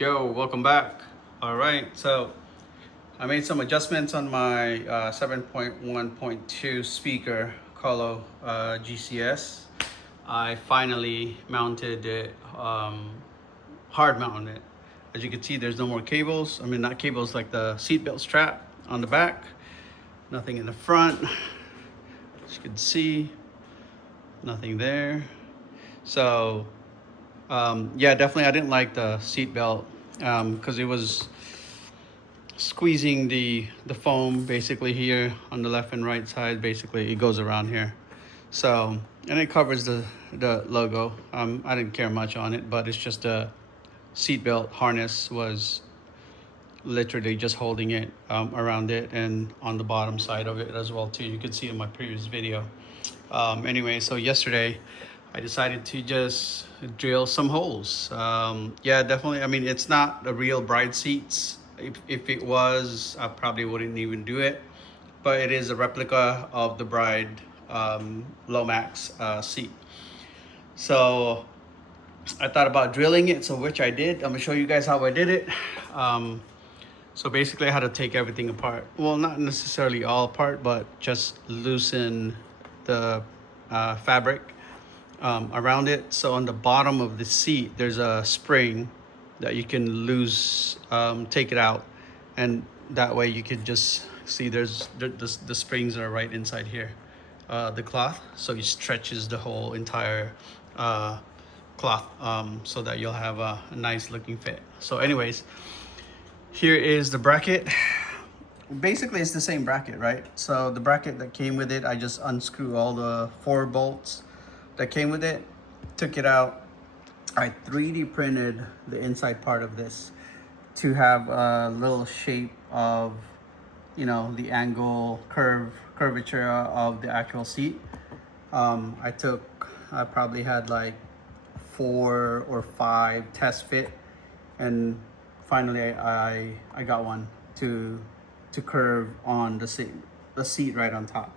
Yo, welcome back. All right, so I made some adjustments on my 7.1.2 speaker COLO GCS. I finally mounted it, hard mounted it. As you can see, there's no more cables. I mean, not cables, like the seatbelt strap on the back. Nothing in the front. As you can see, nothing there. So yeah, definitely I didn't like the seatbelt because it was squeezing the foam basically here on the left and right side. Basically, it goes around here. So, and it covers the logo. I didn't care much on it, but it's just the seatbelt harness was literally just holding it around it and on the bottom side of it as well too. You can see in my previous video. Anyway, so yesterday I decided to just drill some holes. Yeah, definitely. I mean, it's not the real bride seats. If it was, I probably wouldn't even do it. But it is a replica of the bride Lomax seat. So I thought about drilling it, so which I did. I'm gonna show you guys how I did it. So basically I had to take everything apart. Well, not necessarily all apart, but just loosen the fabric around it. So on the bottom of the seat, there's a spring that you can loose, take it out. And that way you can just see the springs are right inside here, the cloth. So it stretches the whole entire cloth so that you'll have a nice looking fit. So anyways, here is the bracket. Basically it's the same bracket, right? So the bracket that came with it, I just unscrew all the 4 bolts that came with it, took it out. I 3D printed the inside part of this to have a little shape of, you know, the angle curvature of the actual seat. I probably had like 4 or 5 test fit, and finally I got one to curve on the seat right on top.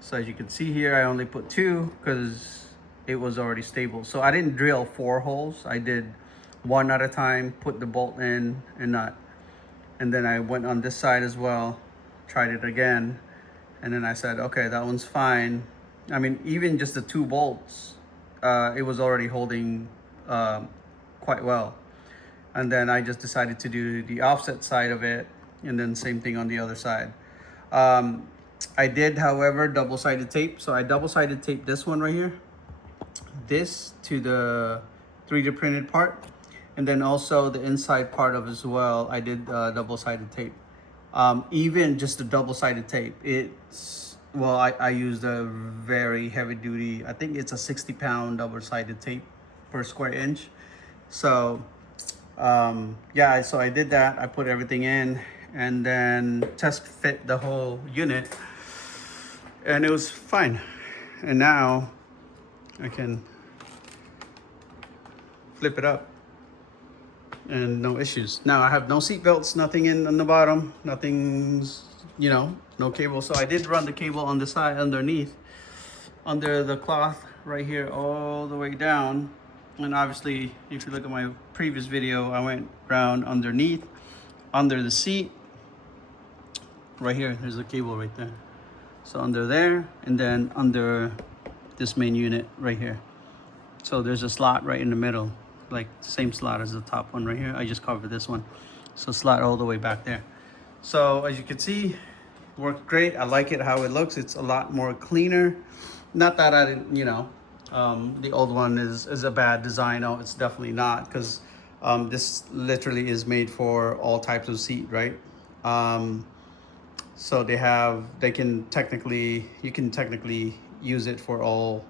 So as you can see here, I only put 2 because it was already stable. So I didn't drill 4 holes. I did 1 at a time, put the bolt in and nut. And then I went on this side as well, tried it again. And then I said, okay, that one's fine. I mean, even just the 2 bolts, it was already holding quite well. And then I just decided to do the offset side of it, and then same thing on the other side. I did, however, double-sided tape. So I double-sided taped this one right here, this to the 3D printed part, and then also the inside part of as well. I did double-sided tape. Even just the double-sided tape, it's, well, I used a very heavy duty, I think it's a 60-pound double-sided tape per square inch. So yeah, so I did that. I put everything in and then test fit the whole unit, and it was fine. And now I can flip it up and no issues. Now I have no seat belts, nothing in on the bottom, nothing's, you know, no cable. So I did run the cable on the side underneath, under the cloth right here, all the way down. And obviously, if you look at my previous video, I went around underneath, under the seat. Right here, there's a cable right there. So under there, and then under this main unit right here. So there's a slot right in the middle, like same slot as the top one right here. I just covered this one. So slot all the way back there. So as you can see, worked great. I like it how it looks. It's a lot more cleaner. Not that I didn't, you know, the old one is a bad design. No, it's definitely not, because this literally is made for all types of seat, right? So you can technically use it for all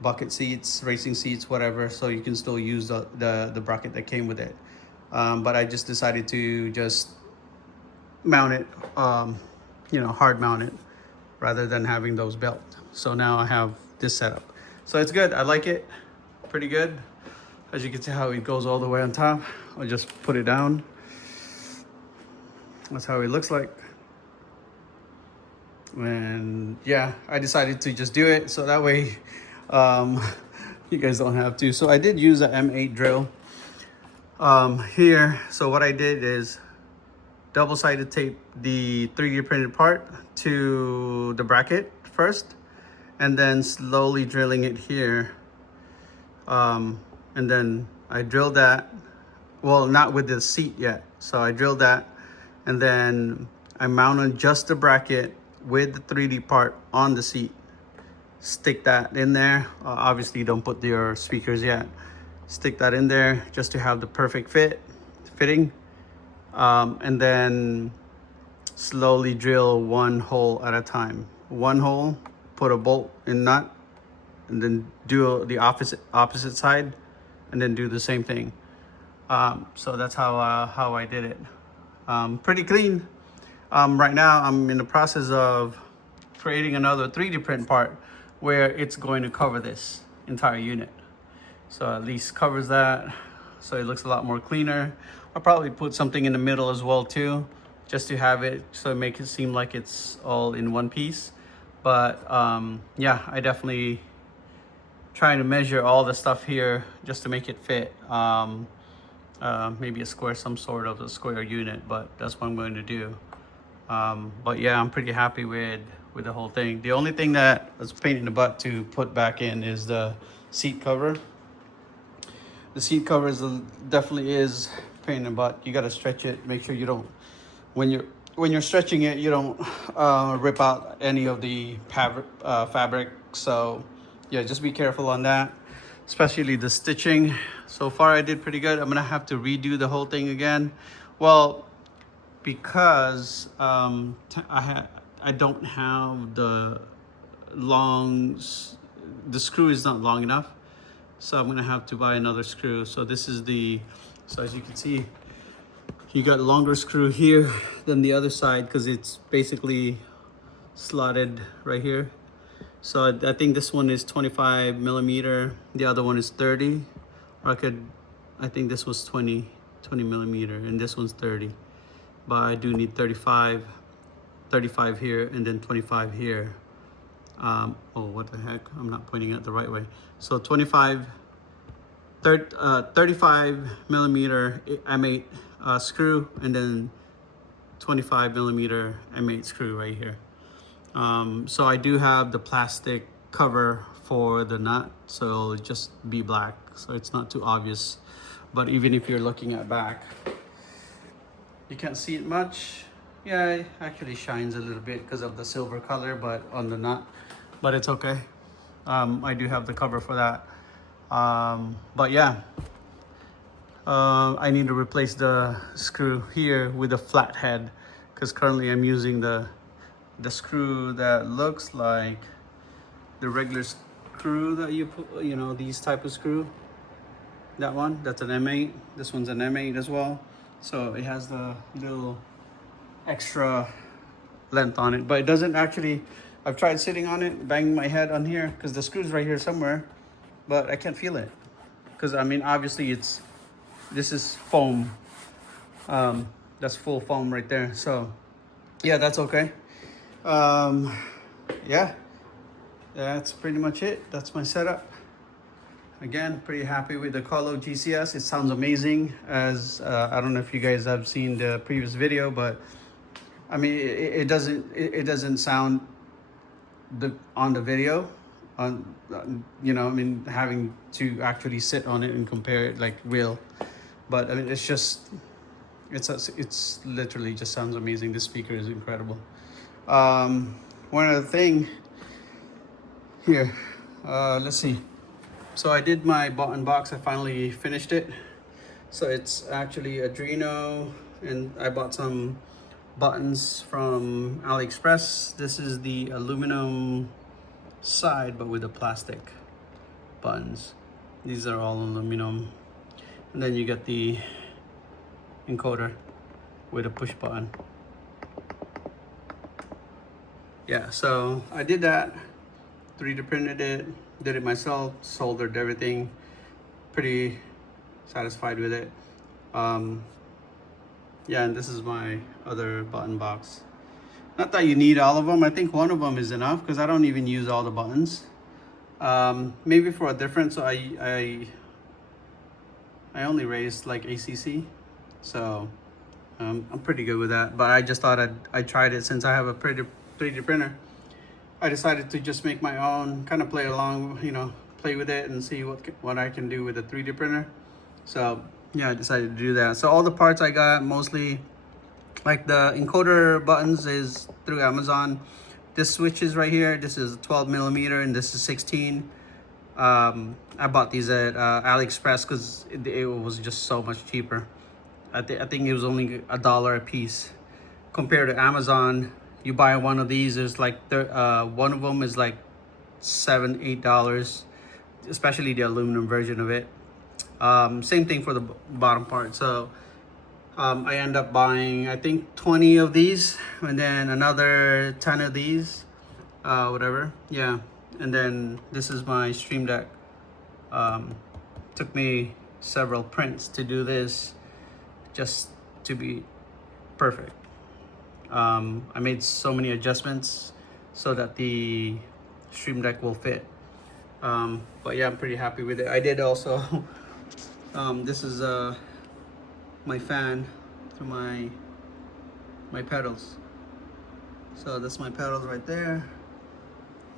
bucket seats, racing seats, whatever. So you can still use the bracket that came with it. But I just decided to just mount it, you know, hard mount it rather than having those belts. So now I have this setup. So it's good. I like it. Pretty good. As you can see how it goes all the way on top. I'll just put it down. That's how it looks like. And yeah, I decided to just do it so that way you guys don't have to. So I did use a M8 drill. Here, so what I did is double-sided tape the 3D printed part to the bracket first, and then slowly drilling it here. And then I drilled that, well, not with the seat yet. So I drilled that, and then I mounted just the bracket with the 3D part on the seat. Stick that in there. Obviously, don't put your speakers yet. Stick that in there just to have the perfect fitting. And then slowly drill one hole at a time. One hole, put a bolt in nut, and then do the opposite side, and then do the same thing. So that's how I did it. Pretty clean. Right now I'm in the process of creating another 3D print part where it's going to cover this entire unit. So at least covers that, so it looks a lot more cleaner. I'll probably put something in the middle as well too, just to have it, so make it seem like it's all in one piece. But yeah, I definitely trying to measure all the stuff here just to make it fit. Maybe a square, some sort of a square unit, but that's what I'm going to do. But yeah, I'm pretty happy with the whole thing. The only thing that was pain in the butt to put back in is the seat cover. The seat cover definitely is pain in the butt. You got to stretch it. Make sure you don't, when you're stretching it, you don't rip out any of the fabric. So yeah, just be careful on that, especially the stitching. So far I did pretty good. I'm gonna have to redo the whole thing again. Well, because I don't have the screw is not long enough. So I'm gonna have to buy another screw. So this is so as you can see, you got a longer screw here than the other side because it's basically slotted right here. So I think this one is 25 millimeter, the other one is 30. Or I think this was 20 millimeter, and this one's 30. But I do need 35 here, and then 25 here. Oh, what the heck? I'm not pointing it the right way. So 35 millimeter M8 screw, and then 25 millimeter M8 screw right here. So I do have the plastic cover for the nut, so it'll just be black, so it's not too obvious. But even if you're looking at back, you can't see it much. Yeah, it actually shines a little bit because of the silver color, but on the nut, but it's okay. I do have the cover for that. But yeah, I need to replace the screw here with a flat head, because currently I'm using the screw that looks like the regular screw that you put, you know, these type of screw. That one, that's an M8. This one's an M8 as well. So it has the little extra length on it, but it doesn't actually, I've tried sitting on it, banging my head on here, because the screw's right here somewhere, but I can't feel it. Because I mean, obviously this is foam. That's full foam right there. So yeah, that's okay. Yeah, that's pretty much it. That's my setup. Again, pretty happy with the COLO GCS. It sounds amazing. As I don't know if you guys have seen the previous video, but I mean, it doesn't sound on the video, you know, I mean, having to actually sit on it and compare it like real. But I mean, it's literally just sounds amazing. This speaker is incredible. One other thing here, let's see. So I did my button box. I finally finished it. So it's actually Adreno, and I bought some buttons from AliExpress. This is the aluminum side, but with the plastic buttons. These are all aluminum. And then you get the encoder with a push button. Yeah, so I did that, 3D printed it, did it myself, soldered everything. Pretty satisfied with it. Yeah, and this is my other button box. Not that you need all of them. I think one of them is enough because I don't even use all the buttons. Maybe for a different, so I only raised like ACC, so I'm pretty good with that. But I just thought I'd tried it since I have a pretty 3D printer. I decided to just make my own, kind of play along, play with it and see what I can do with a 3D printer. So yeah, I decided to do that. So all the parts I got, mostly like the encoder buttons, is through Amazon. This switch is right here. This is 12 millimeter and this is 16. I bought these at AliExpress because it was just so much cheaper. I think it was only $1 a piece compared to Amazon. You buy one of these, there's like one of them is like $7-8, especially the aluminum version of it. Same thing for the bottom part. So I end up buying, I think, 20 of these and then another 10 of these, whatever. Yeah. And then this is my Stream Deck. Took me several prints to do this just to be perfect. I made so many adjustments so that the Stream Deck will fit. But yeah, I'm pretty happy with it. I did also, this is my fan through my pedals. So that's my pedals right there.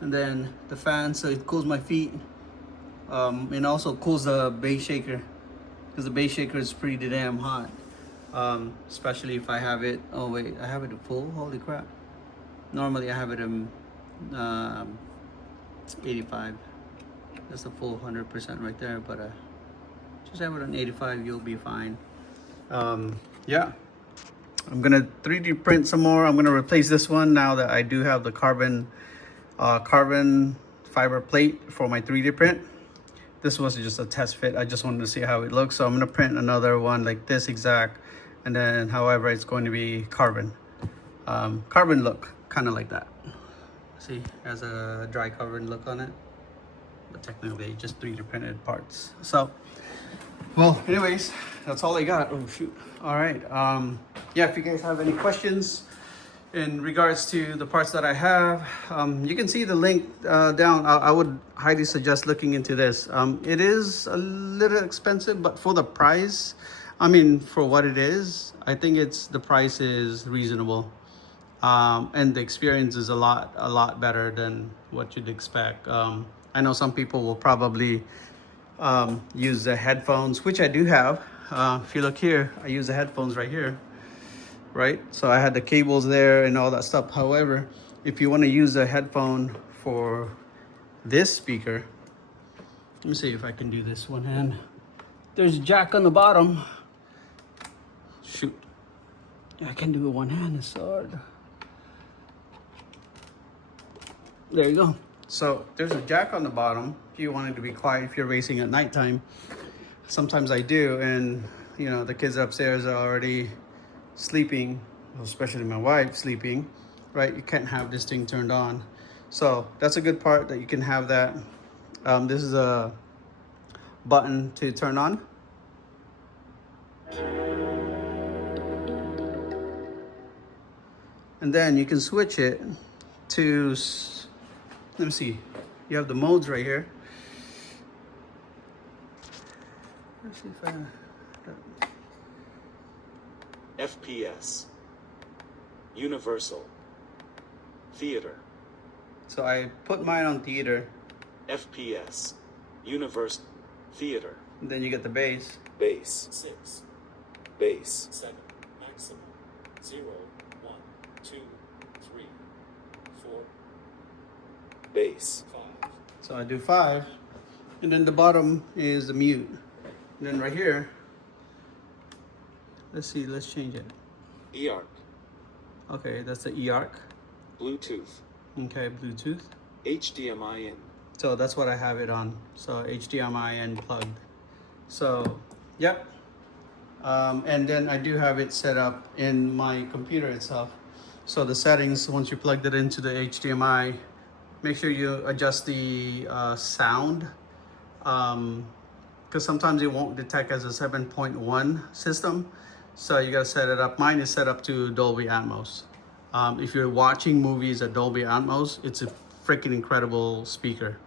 And then the fan, so it cools my feet. And also cools the bass shaker, because the bass shaker is pretty damn hot. Especially if I have it, oh wait, I have it at full, holy crap. Normally I have it in 85. That's the full 100% right there, but just have it on 85, you'll be fine. Yeah, I'm gonna 3D print some more. I'm gonna replace this one now that I do have the carbon fiber plate for my 3D print. This was just a test fit. I just wanted to see how it looks. So I'm gonna print another one like this exact, and then however it's going to be carbon look, kind of like that. See, it has a dry carbon look on it, but technically just 3D printed parts. So, well, anyways, that's all I got. Oh shoot. All right. Yeah, if you guys have any questions in regards to the parts that I have, you can see the link down. I would highly suggest looking into this. It is a little expensive, but for the price, I mean, for what it is, I think the price is reasonable. And the experience is a lot better than what you'd expect. I know some people will probably use the headphones, which I do have. If you look here, I use the headphones right here. Right, so I had the cables there and all that stuff. However, if you want to use a headphone for this speaker, let me see if I can do this one hand. There's a jack on the bottom. Shoot, yeah, I can do it one hand. It's hard. There you go. So there's a jack on the bottom if you want it to be quiet if you're racing at nighttime. Sometimes I do, and the kids upstairs are already sleeping, especially my wife sleeping, right? You can't have this thing turned on. So that's a good part, that you can have that. This is a button to turn on. And then you can switch it to, let me see, you have the modes right here. Let's see if I... FPS, Universal, Theater. So I put mine on theater. FPS, Universal, Theater. And then you get the bass. Bass 6, bass 7, maximum 0, 1, 2, 3, 4. Bass 5. So I do 5, and then the bottom is the mute. And then right here, let's change it. eARC. Okay, that's the eARC. Bluetooth. Okay, Bluetooth. HDMI in. So that's what I have it on. So HDMI in plugged. So, yep. And then I do have it set up in my computer itself. So the settings, once you plugged it into the HDMI, make sure you adjust the sound. Because sometimes it won't detect as a 7.1 system. So you gotta set it up. Mine is set up to Dolby Atmos. If you're watching movies at Dolby Atmos, it's a freaking incredible speaker.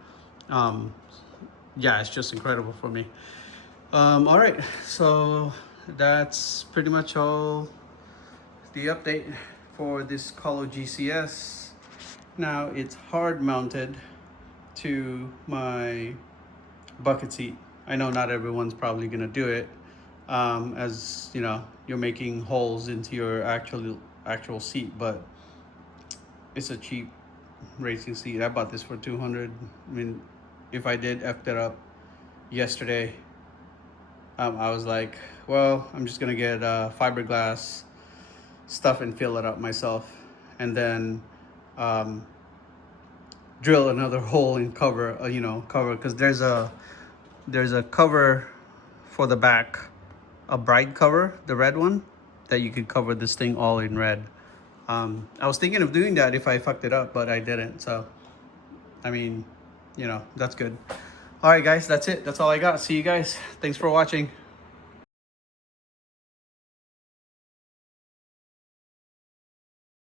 Yeah, it's just incredible for me. All right, so that's pretty much all the update for this COLO GCS. Now it's hard mounted to my bucket seat. I know not everyone's probably gonna do it, as you know, you're making holes into your actual seat, but it's a cheap racing seat. I bought this for 200. I mean, if I did F that up yesterday, I was like, well, I'm just gonna get fiberglass stuff and fill it up myself, and then um, drill another hole and cover, cover, because there's a cover for the back, a bright cover, the red one, that you could cover this thing all in red. I was thinking of doing that if I fucked it up, but I didn't. So, I mean, that's good. All right, guys, that's it. That's all I got. See you guys. Thanks for watching.